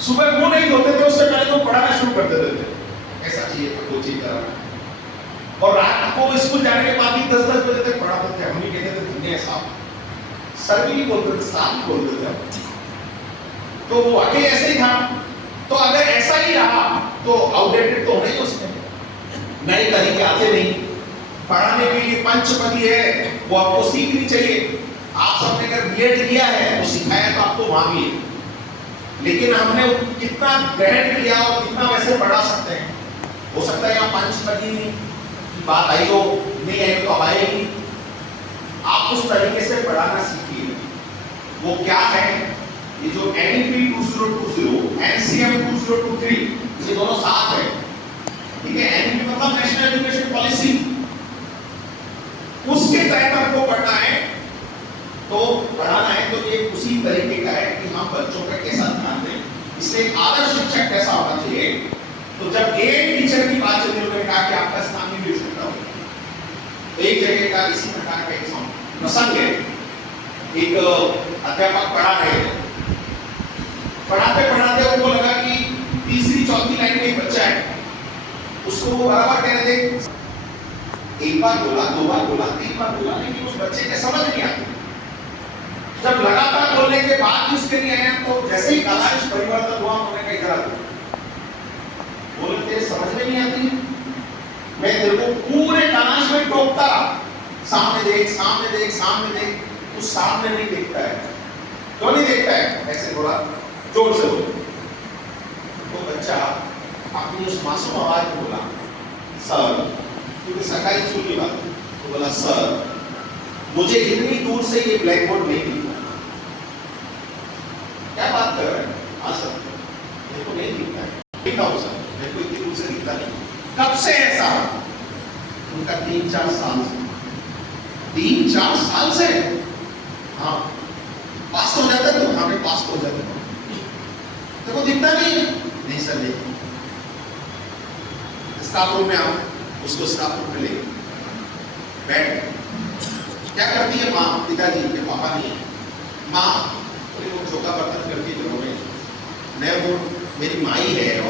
सुबह मुंह नहीं धोते थे, उससे पहले तो पढ़ाना शुरू कर देते थे, ऐसा चाहिए था कोचिंग कराना। और रात को स्कूल जाने के बाद भी 10-10 बजे तक पढ़ाते थे। हम ही कहते थे धन्य साहब, सर भी नहीं बोलते थे, साहब भी बोलते थे। तो वो वाकई ऐसे ही था। तो अगर ऐसा ही रहा तो आउटडेटेड तो होना ही उसमें, नए तरीके आते नहीं। पढ़ाने के लिए पंचपदी है, वो आपको सीखनी चाहिए। आप सबने अगर बीएड किया है तो सिखाया तो आपको वहां भी है, लेकिन हमने कितना ग्रहण किया और कितना वैसे पढ़ा सकते हैं। हो सकता है यहाँ पंचपदी की बात आई हो, नहीं आई तो आएगी। आप उस तरीके से पढ़ाना सीखिए। वो क्या है, ये जो NEP 2020, NCM 2023, ये दोनों साथ है, ठीक है। NEP मतलब नेशनल एजुकेशन पॉलिसी, उसके तहत आपको पढ़ना है, तो पढ़ाना है तो ये उसी तरीके का है कि हम बच्चों का कैसा ध्यान दें। इसलिए एक आदर्श शिक्षक कैसा होना चाहिए। तो जब एक टीचर की बात चली, उन्होंने कहा कि आपका स्थान भी सकता हो, तो एक जगह का इसी प्रकार का एक प्रसंग है। एक अध्यापक पढ़ा रहे थे, पढ़ाते पढ़ाते उनको लगा कि तीसरी चौथी लाइन में एक बच्चा है, उसको वो बराबर कह रहे थे। एक बार बोला, दो बार बोला, तीन बार बोला, लेकिन उस बच्चे के समझ नहीं आती। जब लगातार बोलने के बाद भी उसके नहीं आया, तो जैसे ही कालांश परिवर्तन हुआ, उन्होंने कहा इधर बोले तेरे समझ में नहीं आती, मैं तेरे को पूरे कालांश में टोकता रहा, सामने देख, सामने देख, सामने देख, तू सामने नहीं देखता है। क्यों नहीं देखता है? ऐसे बोला, जोर से बोला। तो बच्चा अपनी उस मासूम आवाज में बोला, सर, क्योंकि सरकारी स्कूल की बात, तो बोला सर, मुझे इतनी दूर से ये ब्लैक बोर्ड नहीं दिखता। क्या बात कर रहे हैं? हाँ सर, मेरे को नहीं दिखता है। दिखता हो सर, मेरे को इतनी दूर से दिखता नहीं। कब से ऐसा? उनका 3-4 साल से। 3-4 साल से? हाँ, पास हो जाता है तो हमें पास हो जाता है। देखो दिखता नहीं है? नहीं सर, नहीं। स्टाफ रूम में आओ, उसको स्टाफ रूम में ले बैठ। क्या करती है माँ? पिताजी के पापा नहीं है, माँ वो चौका बर्तन करती है, मैं वो मेरी माई है।